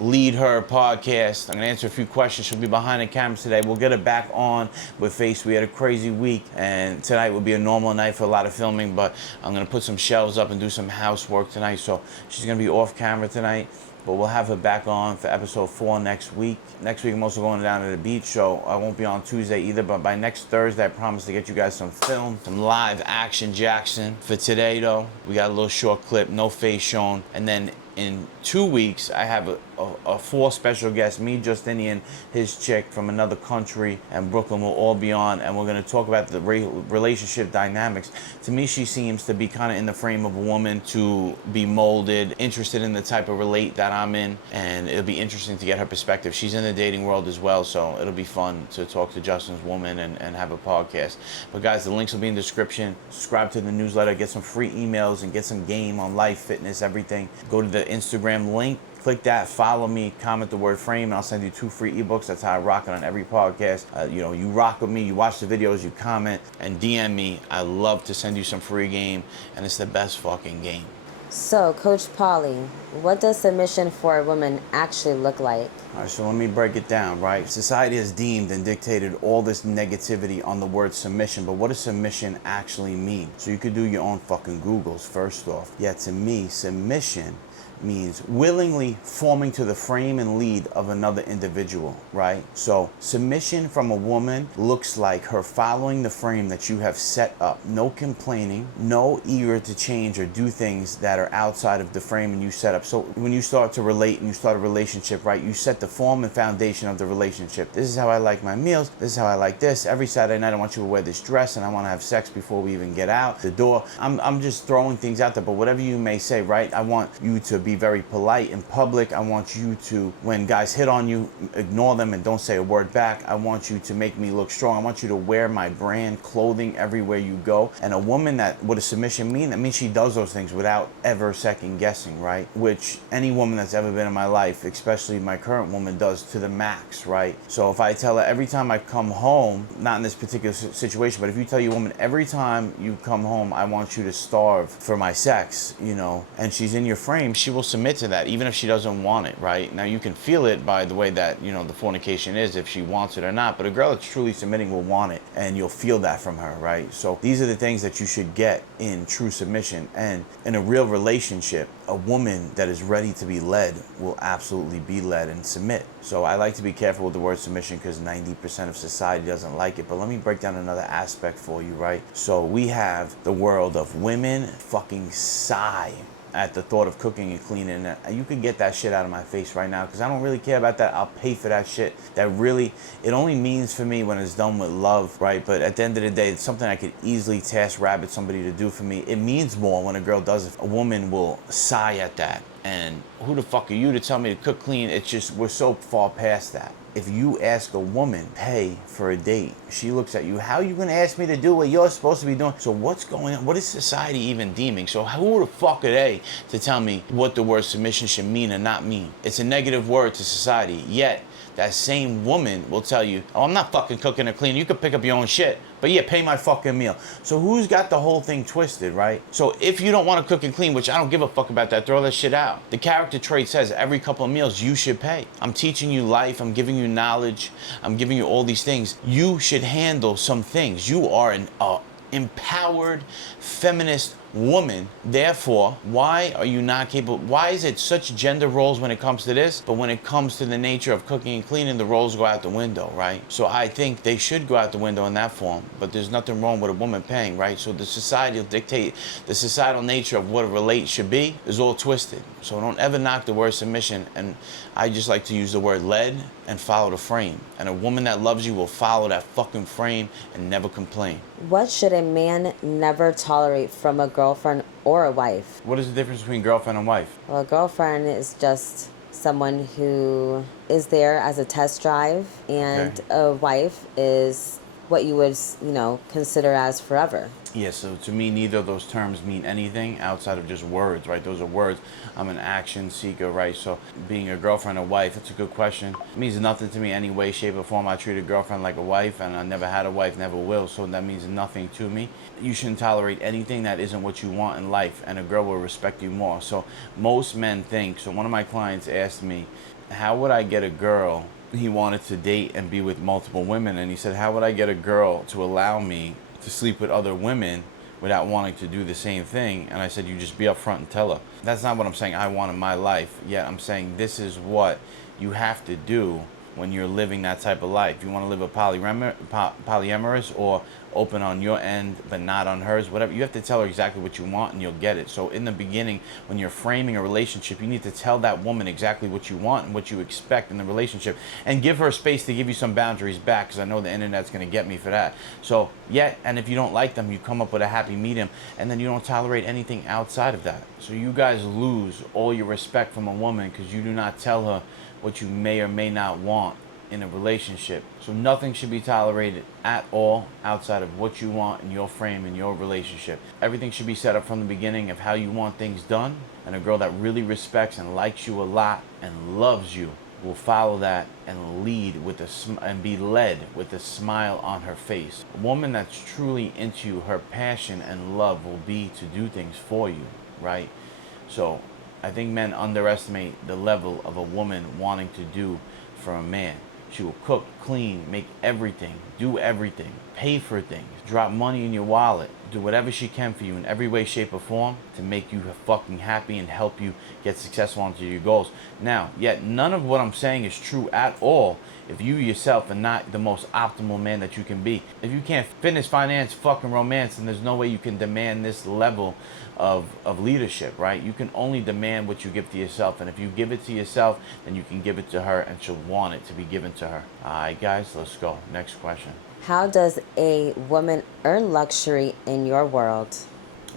lead her podcast. I'm gonna answer a few questions. She'll be behind the cameras today. We'll get her back on with Face. We had a crazy week, and tonight will be a normal night for a lot of filming, but I'm gonna put some shelves up and do some housework tonight, so she's gonna be off camera tonight. But we'll have her back on for episode 4 next week. Next week, I'm also going down to the beach, so I won't be on Tuesday either. But by next Thursday, I promise to get you guys some film, some live action Jackson. For today, though, we got a little short clip, no face shown. And then in 2 weeks, I have a 4 special guests, me, Justinian, his chick from another country, and Brooklyn will all be on, and we're going to talk about the relationship dynamics. To me, she seems to be kind of in the frame of a woman to be molded, interested in the type of relate that I'm in, and it'll be interesting to get her perspective. She's in the dating world as well, so it'll be fun to talk to Justin's woman and have a podcast. But guys, the links will be in the description. Subscribe to the newsletter, get some free emails, and get some game on life, fitness, everything. Go to the Instagram link, click that, follow me, comment the word frame, and I'll send you 2 free ebooks. That's how I rock it on every podcast. You rock with me, you watch the videos, you comment, and DM me. I love to send you some free game, and it's the best fucking game. So, Coach Paulie, what does submission for a woman actually look like? All right, so let me break it down, right? Society has deemed and dictated all this negativity on the word submission, but what does submission actually mean? So you could do your own fucking Googles first off. Yeah, to me, submission means willingly forming to the frame and lead of another individual, right? So submission from a woman looks like her following the frame that you have set up. No complaining, no eager to change or do things that are outside of the frame and you set up. So when you start to relate and you start a relationship, right, you set the form and foundation of the relationship. This is how I like my meals. This is how I like this. Every Saturday night I want you to wear this dress and I want to have sex before we even get out the door. I'm just throwing things out there, but whatever you may say, right, I want you to be very polite in public. I want you to, when guys hit on you, ignore them and don't say a word back. I want you to make me look strong. I want you to wear my brand clothing everywhere you go. And a woman that, what does submission mean? That means she does those things without ever second guessing, right? Which any woman that's ever been in my life, especially my current woman, does to the max, right? So if I tell her every time I come home, not in this particular situation, but if you tell your woman every time you come home, I want you to starve for my sex, and she's in your frame, she will submit to that, even if she doesn't want it, right? Now you can feel it by the way that, the fornication is, if she wants it or not, but a girl that's truly submitting will want it, and you'll feel that from her, right? So these are the things that you should get in true submission. And in a real relationship, a woman that is ready to be led will absolutely be led and submit. So I like to be careful with the word submission because 90% of society doesn't like it. But let me break down another aspect for you, right? So we have the world of women fucking sigh at the thought of cooking and cleaning. And you can get that shit out of my face right now because I don't really care about that. I'll pay for that shit. That really, it only means for me when it's done with love, right? But at the end of the day, it's something I could easily task rabbit somebody to do for me. It means more when a girl does it. A woman will sigh at that. And who the fuck are you to tell me to cook clean? It's just, we're so far past that. If you ask a woman, pay for a date, she looks at you, how are you going to ask me to do what you're supposed to be doing? So what's going on? What is society even deeming? So who the fuck are they to tell me what the word submission should mean or not mean? It's a negative word to society, yet that same woman will tell you, oh, I'm not fucking cooking or cleaning. You can pick up your own shit, but yeah, pay my fucking meal. So who's got the whole thing twisted, right? So if you don't want to cook and clean, which I don't give a fuck about that, throw that shit out. The character trait says every couple of meals you should pay. I'm teaching you life. I'm giving you knowledge. I'm giving you all these things. You should handle some things. You are an empowered feminist woman. Therefore, why are you not capable? Why is it such gender roles when it comes to this, but when it comes to the nature of cooking and cleaning, the roles go out the window, right? So I think they should go out the window in that form, but there's nothing wrong with a woman paying, right? So the society will dictate, the societal nature of what a relate should be is all twisted. So don't ever knock the word submission, and I just like to use the word led and follow the frame. And a woman that loves you will follow that fucking frame and never complain. What should a man never tolerate from a girlfriend or a wife? What is the difference between girlfriend and wife? Well, a girlfriend is just someone who is there as a test drive, and a wife is what you would, consider as forever. Yeah, so to me, neither of those terms mean anything outside of just words, right? Those are words. I'm an action seeker, right? So being a girlfriend or wife, that's a good question. It means nothing to me any way, shape, or form. I treat a girlfriend like a wife, and I never had a wife, never will, so that means nothing to me. You shouldn't tolerate anything that isn't what you want in life, and a girl will respect you more. So most men think, so one of my clients asked me, how would I get a girl? He wanted to date and be with multiple women, and he said, how would I get a girl to allow me to sleep with other women without wanting to do the same thing? And I said, you just be upfront and tell her. That's not what I'm saying I want in my life, yet I'm saying this is what you have to do when you're living that type of life. You want to live a polyamorous or open on your end but not on hers, whatever. You have to tell her exactly what you want and you'll get it. So in the beginning, when you're framing a relationship, you need to tell that woman exactly what you want and what you expect in the relationship, and give her space to give you some boundaries back, because I know the internet's going to get me for that. So and if you don't like them, you come up with a happy medium, and then you don't tolerate anything outside of that. So you guys lose all your respect from a woman because you do not tell her what you may or may not want in a relationship. So nothing should be tolerated at all outside of what you want in your frame, in your relationship. Everything should be set up from the beginning of how you want things done, and a girl that really respects and likes you a lot and loves you will follow that and lead with and be led with a smile on her face. A woman that's truly into you, her passion and love will be to do things for you, right? So I think men underestimate the level of a woman wanting to do for a man. She will cook, clean, make everything, do everything, pay for things, drop money in your wallet, do whatever she can for you in every way, shape, or form to make you fucking happy and help you get successful onto your goals. Now, yet none of what I'm saying is true at all if you yourself are not the most optimal man that you can be. If you can't fitness, finance, fucking romance, then there's no way you can demand this level of leadership, right? You can only demand what you give to yourself, and if you give it to yourself, then you can give it to her, and she'll want it to be given to her. All right, guys, let's go. Next question. How does a woman earn luxury in your world?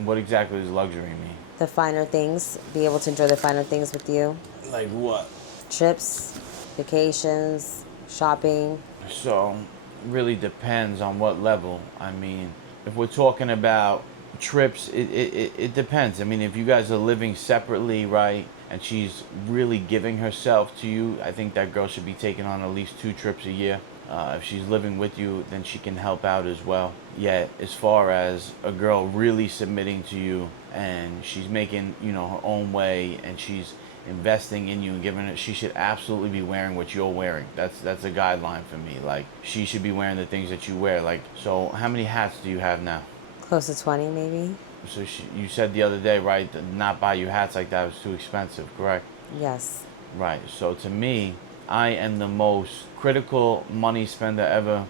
What exactly does luxury mean? The finer things, be able to enjoy the finer things with you. Like what? Trips, vacations, shopping. So, really depends on what level. I mean, if we're talking about trips, it depends. I mean, if you guys are living separately, right, and she's really giving herself to you, I think that girl should be taking on at least 2 trips a year. If she's living with you, then she can help out as well. Yet, as far as a girl really submitting to you and she's making, her own way, and she's investing in you and giving it, she should absolutely be wearing what you're wearing. That's a guideline for me. Like, she should be wearing the things that you wear. Like, so how many hats do you have now? Close to 20, maybe. So you said the other day, right, that not buy you hats like that was too expensive, correct? Yes. Right. So to me, I am the most critical money spender ever.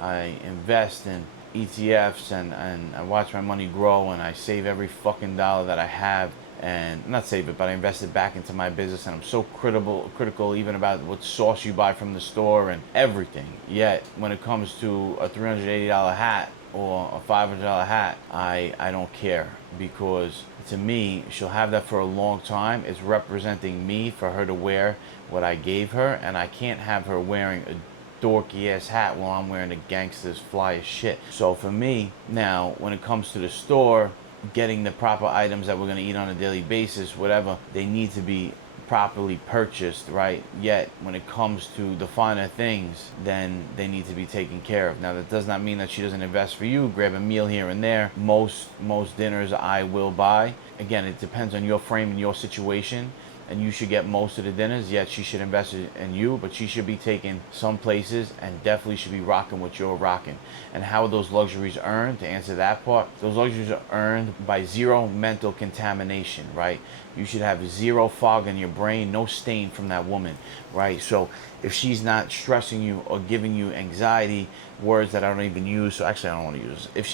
I invest in ETFs and I watch my money grow, and I save every fucking dollar that I have, and not save it, but I invest it back into my business. And I'm so critical even about what sauce you buy from the store and everything. Yet when it comes to a $380 hat or a $500 hat, I don't care, because to me, she'll have that for a long time. It's representing me for her to wear what I gave her, and I can't have her wearing a dorky ass hat while I'm wearing a gangster's fly as shit. So for me, now, when it comes to the store, getting the proper items that we're gonna eat on a daily basis, whatever, they need to be properly purchased, right? Yet when it comes to the finer things, then they need to be taken care of. Now, that does not mean that she doesn't invest for you, grab a meal here and there. Most dinners I will buy. Again, it depends on your frame and your situation, and you should get most of the dinners. Yet she should invest in you, but she should be taking some places and definitely should be rocking what you're rocking. And how are those luxuries earned? To answer that part, those luxuries are earned by zero mental contamination, right? You should have zero fog in your brain, no stain from that woman, right? So if she's not stressing you or giving you anxiety, words that I don't even use, so actually I don't want to use, if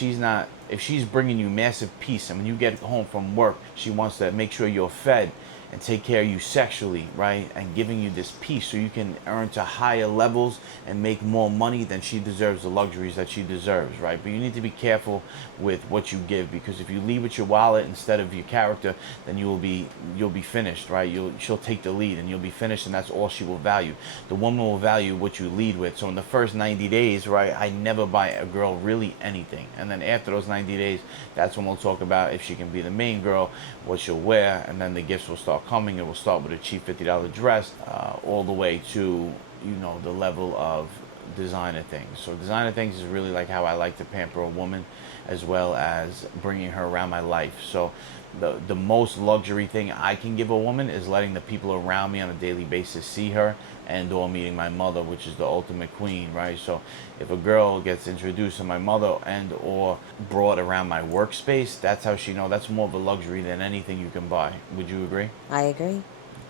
she's bringing you massive peace, and when you get home from work, she wants to make sure you're fed and take care of you sexually, right? And giving you this peace so you can earn to higher levels and make more money, then she deserves the luxuries that she deserves, right? But you need to be careful with what you give, because if you lead with your wallet instead of your character, then you'll be finished, right? She'll take the lead and you'll be finished, and that's all she will value. The woman will value what you lead with. So in the first 90 days, right, I never buy a girl really anything. And then after those 90 days, that's when we'll talk about if she can be the main girl, what she'll wear, and then the gifts will start coming. It will start with a cheap $50 dress, all the way to the level of designer things. So designer things is really like how I like to pamper a woman, as well as bringing her around my life. So the most luxury thing I can give a woman is letting the people around me on a daily basis see her, and or meeting my mother, which is the ultimate queen, right? So if a girl gets introduced to my mother and or brought around my workspace, that's how she know. That's more of a luxury than anything you can buy. Would you agree? I agree.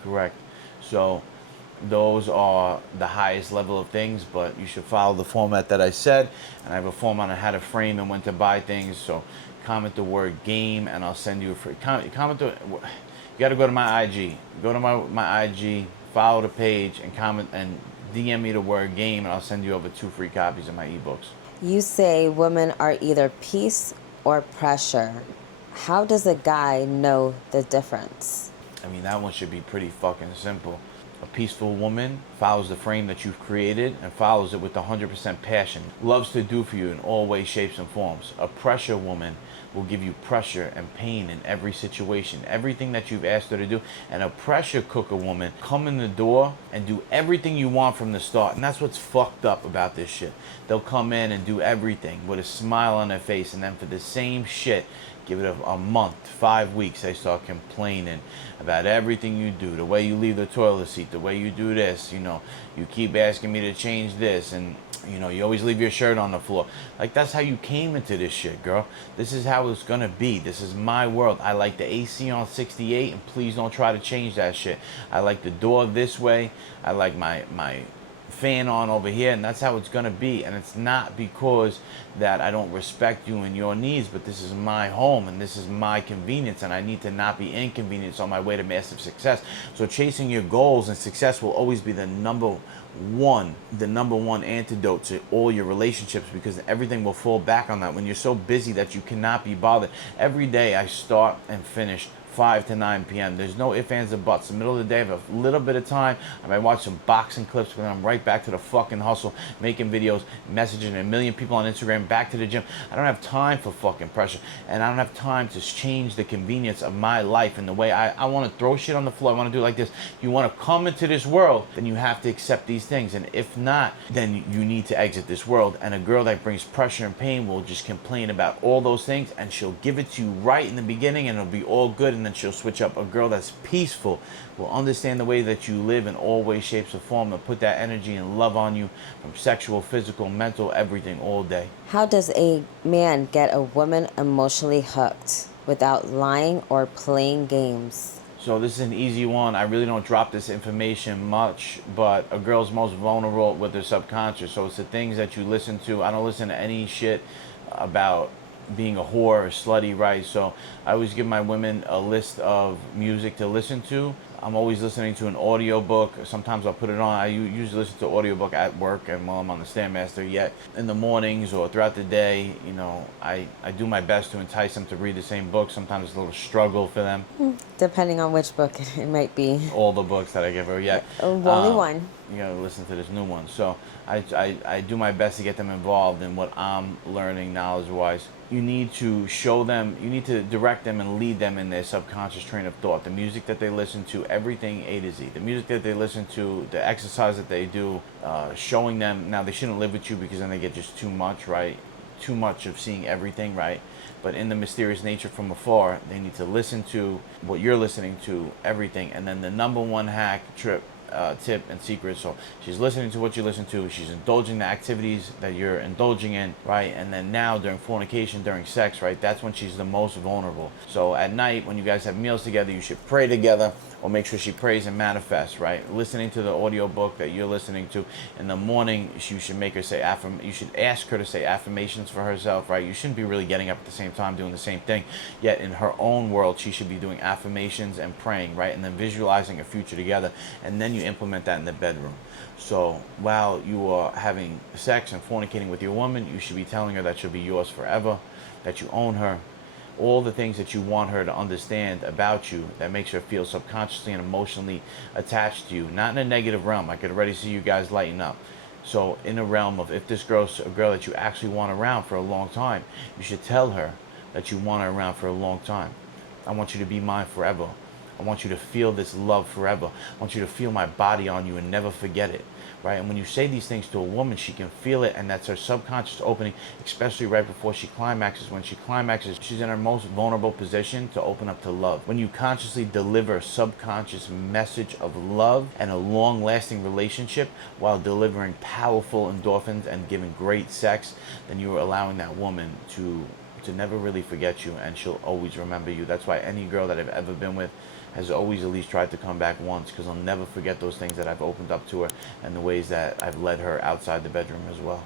Correct. So those are the highest level of things, but you should follow the format that I said. And I have a format on how to frame and when to buy things. So comment the word game and I'll send you a free comment. You got to go to my IG. Go to my IG, follow the page, and comment and DM me the word game, and I'll send you over 2 free copies of my ebooks. You say women are either peace or pressure. How does a guy know the difference? I mean, that one should be pretty fucking simple. A peaceful woman follows the frame that you've created and follows it with 100% passion. Loves to do for you in all ways, shapes, and forms. A pressure woman will give you pressure and pain in every situation, everything that you've asked her to do. And a pressure cooker woman come in the door and do everything you want from the start. And that's what's fucked up about this shit. They'll come in and do everything with a smile on their face, and then for the same shit, give it a month, 5 weeks, they start complaining about everything you do, the way you leave the toilet seat, the way you do this, you know, you keep asking me to change this, and you know, you always leave your shirt on the floor. Like, that's how you came into this shit, girl. This is how it's gonna be. This is my world. I like the AC on 68, and please don't try to change that shit. I like the door this way. I like my fan on over here, and that's how it's gonna be. And it's not because that I don't respect you and your needs, but this is my home and this is my convenience, and I need to not be inconvenienced on my way to massive success. So chasing your goals and success will always be the number one antidote to all your relationships, because everything will fall back on that when you're so busy that you cannot be bothered. Every day I start and finish 5 to 9 p.m. There's no ifs, ands, or buts. In the middle of the day, I have a little bit of time. I might watch some boxing clips, but then I'm right back to the fucking hustle, making videos, messaging a million people on Instagram, back to the gym. I don't have time for fucking pressure, and I don't have time to change the convenience of my life and the way I want to throw shit on the floor. I want to do it like this. You want to come into this world, then you have to accept these things, and if not, then you need to exit this world. And a girl that brings pressure and pain will just complain about all those things, and she'll give it to you right in the beginning, and it'll be all good, and then she'll switch up. A girl that's peaceful will understand the way that you live in all ways, shapes, or form, and put that energy and love on you from sexual, physical, mental, everything all day. How does a man get a woman emotionally hooked without lying or playing games? So this is an easy one. I really don't drop this information much, but a girl's most vulnerable with their subconscious. So it's the things that you listen to. I don't listen to any shit about being a whore or slutty, right? So I always give my women a list of music to listen to. I'm always listening to an audiobook. Sometimes I'll put it on. I usually listen to audiobook at work and while I'm on the Stairmaster. Yet in the mornings or throughout the day, you know, I do my best to entice them to read the same book. Sometimes it's a little struggle for them. Depending on which book it might be. All the books that I give her, yeah. Only one. You gotta listen to this new one. So I do my best to get them involved in what I'm learning knowledge-wise. You need to show them, you need to direct them and lead them in their subconscious train of thought. The music that they listen to, everything A to Z. The music that they listen to, the exercise that they do, showing them. Now, they shouldn't live with you because then they get just too much, right? Too much of seeing everything, right? But in the mysterious nature from afar, they need to listen to what you're listening to, everything. And then the number one hack, tip and secret. So she's listening to what you listen to, she's indulging the activities that you're indulging in, right? And then now during fornication, during sex, right, that's when she's the most vulnerable. So at night when you guys have meals together, you should pray together, or make sure she prays and manifests, right? Listening to the audio book that you're listening to. In the morning, you should make her say you should ask her to say affirmations for herself, right? You shouldn't be really getting up at the same time doing the same thing. Yet in her own world, she should be doing affirmations and praying, right? And then visualizing a future together. And then you implement that in the bedroom. So while you are having sex and fornicating with your woman, you should be telling her that she'll be yours forever, that you own her, all the things that you want her to understand about you that makes her feel subconsciously and emotionally attached to you. Not in a negative realm. I could already see you guys lighting up. So in a realm of, if this girl's a girl that you actually want around for a long time, you should tell her that you want her around for a long time. I want you to be mine forever. I want you to feel this love forever. I want you to feel my body on you and never forget it. Right? And when you say these things to a woman, she can feel it, and that's her subconscious opening, especially right before she climaxes. When she climaxes, she's in her most vulnerable position to open up to love. When you consciously deliver a subconscious message of love and a long-lasting relationship while delivering powerful endorphins and giving great sex, then you are allowing that woman to never really forget you, and she'll always remember you. That's why any girl that I've ever been with has always at least tried to come back once, because I'll never forget those things that I've opened up to her and the ways that I've led her outside the bedroom as well.